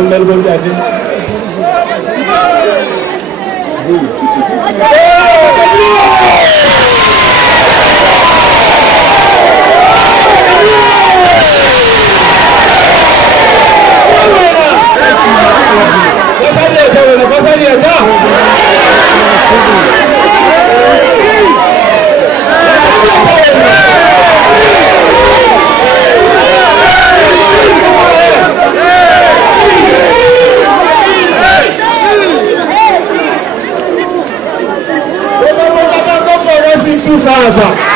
Melbourne Daddy. Sasa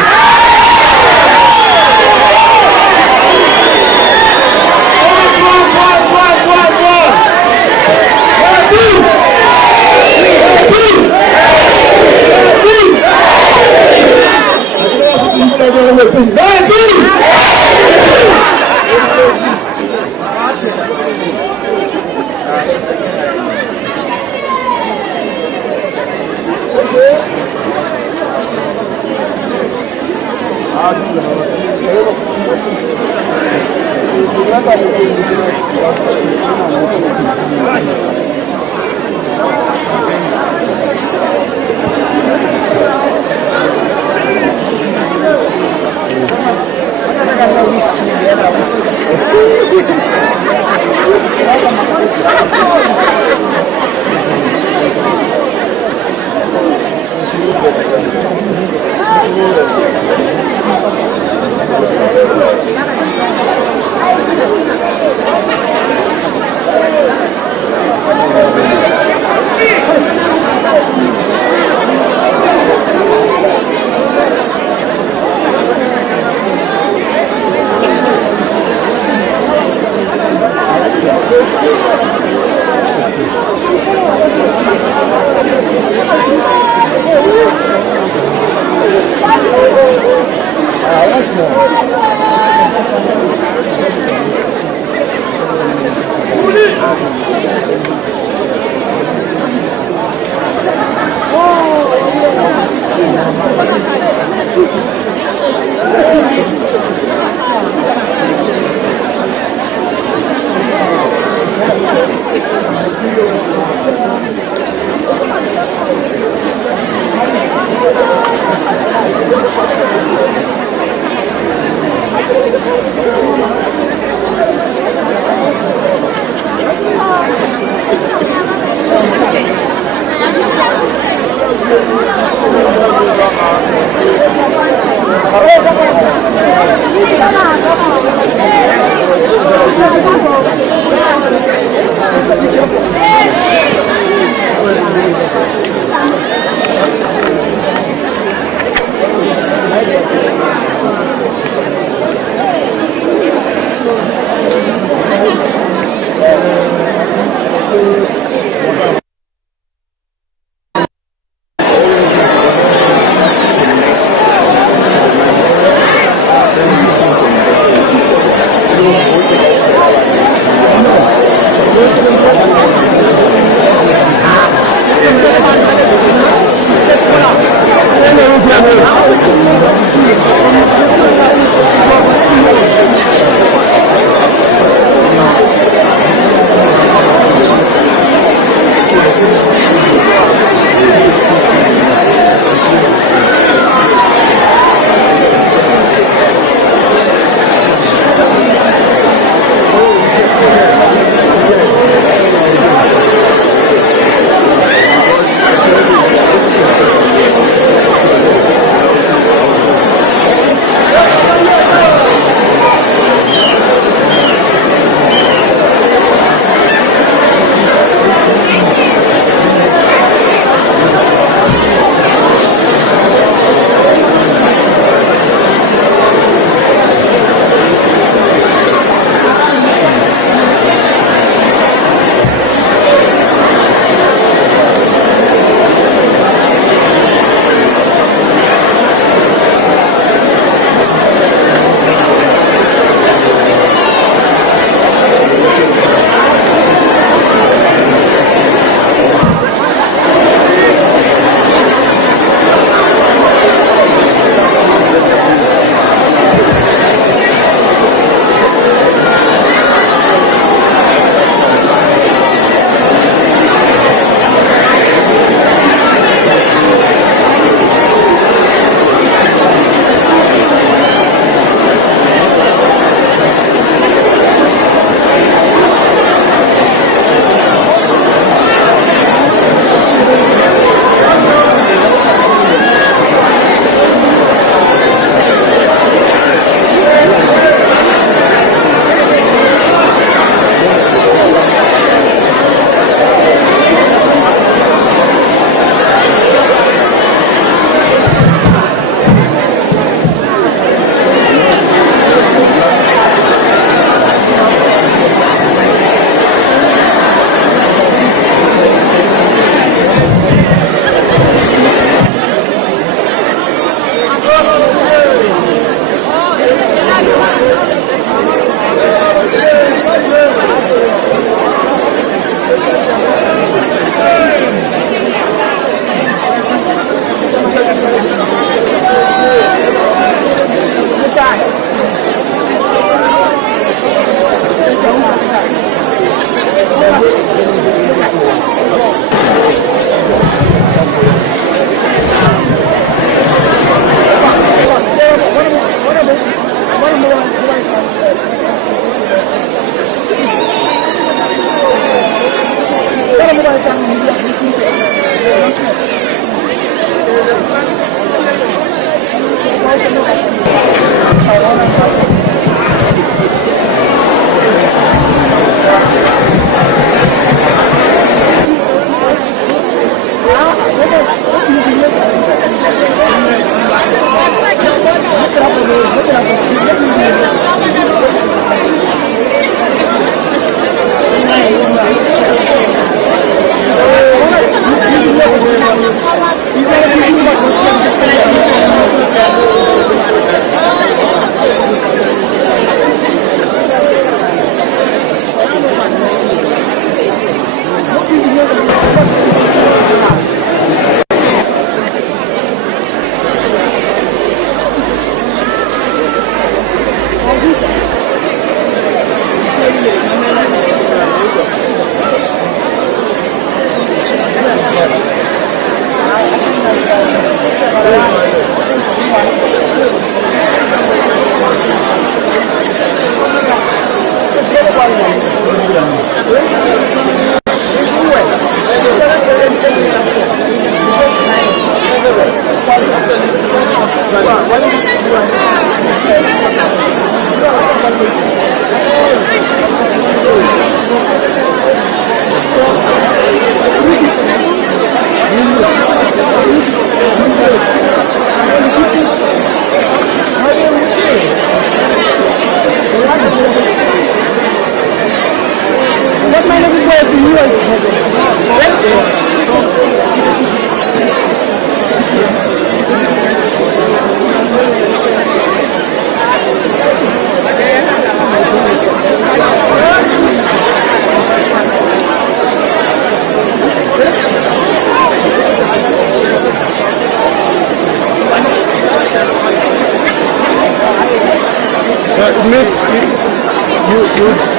You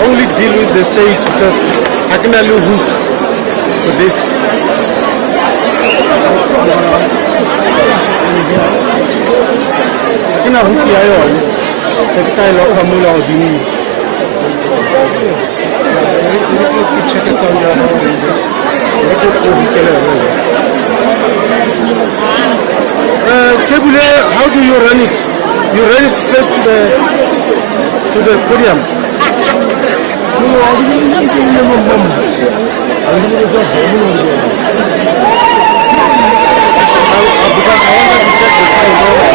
only deal with the stage because I can only hook for this. I can hook the iron. The kind of Hamula or Dini. Check us out. Kabule, how do you run it? You run it straight to the podium. Because I wanted to check the sound.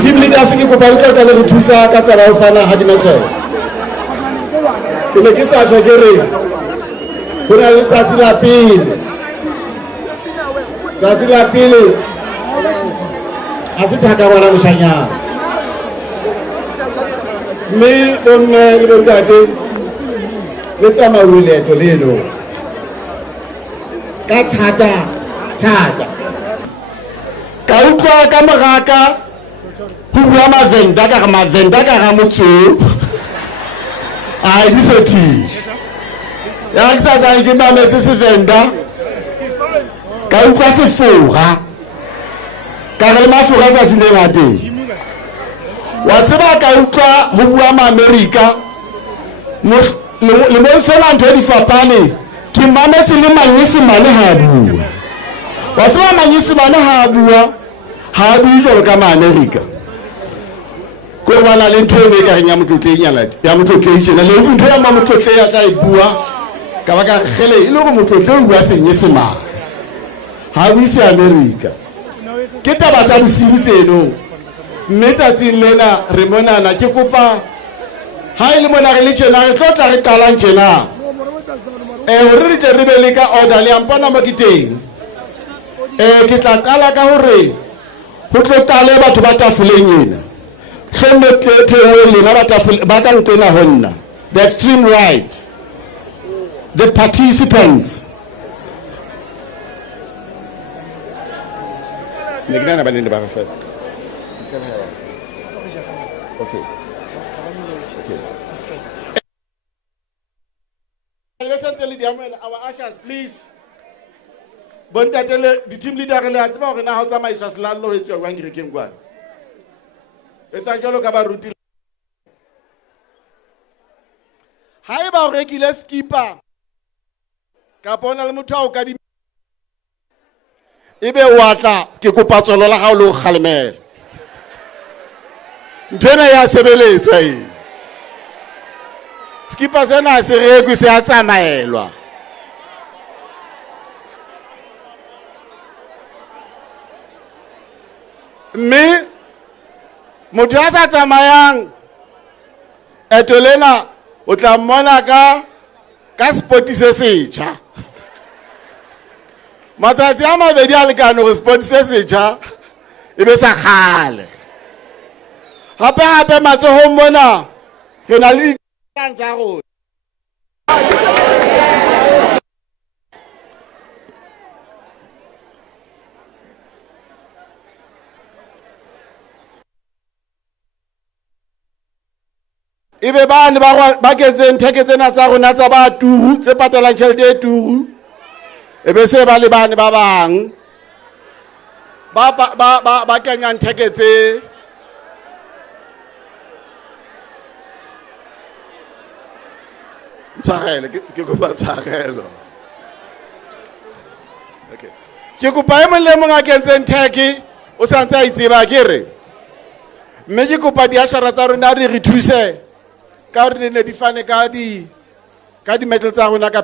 team leaders ke kopa le tla le thusa ka taba o fana ha dinete ke ne ke sa tswa ke re go na le tsatsi la pele a se thaka ngwana moshanyana mme bomme le bontate le tsamauwe leeto leno ka thata ka utlwa ka moraka go bua mavenda ka ga motso a di sothi ya ke sa tsang ke mametse sevenda ka utlwa sefoga ka re mafura sa se le bateng wa tseba ka utlwa go bua ma-America le monsela ntho di fapane ke mametse le manyesemane ha bua wa tseba manyesemane ha bua jalo ka ma-America ko bana le ntho e ka reng ya motlotlei tjena le ntho ya motlotlei ya ka e bua ka baka gele ile go motlotlei o bua senyesemane ha bue se America ke taba tsa bosibu tseno mme tsatsing lena re monana ke kopa ha ile mona re le tjena re tlo tla re qalang tjena hore re tle re be le ka order le ampana mo kiteng ke tla qala ka hore ho tlo tale batho ba tafoleng ena hlombe tlethwe lena ba ka ntena honna the extreme right the participants Negana ba nne ba fa. Okay. Listen to our ushers, please. Bon tatele di team leader le a tseba hore na ha o tsamaiswa selalo ho etswa wang rekeng kwa. Etsa jalo ka ba ruti. Haeba o rekile skipper ka bona le motho o ka di ebe watla ke kopa tsolo la ga o le go kgalemela ntena ya sebeletswa e skipper sena se rekwe se a tsamaelwa mme motho a sa tsamayang etolena o tla mmona ka sport se setjha matsatsi a mabedi a lekano go sport se setjha e be sa kgale gape matsogo mona re na le tsa rona e be bane ba ketseng theke tsena tsa rona tsa ba turu tse patalang tšhelete e turu e be se ba le bane ba bang ba kenyang theke tse tshwarele ke kopa tshwarelo okay ke kopa e mong le mong a kentseng theke o sa ntse a itseba ke re mme ke kopa diashara tsa rona di re thuse ka hore ne di fane ka di medal tsa rona ka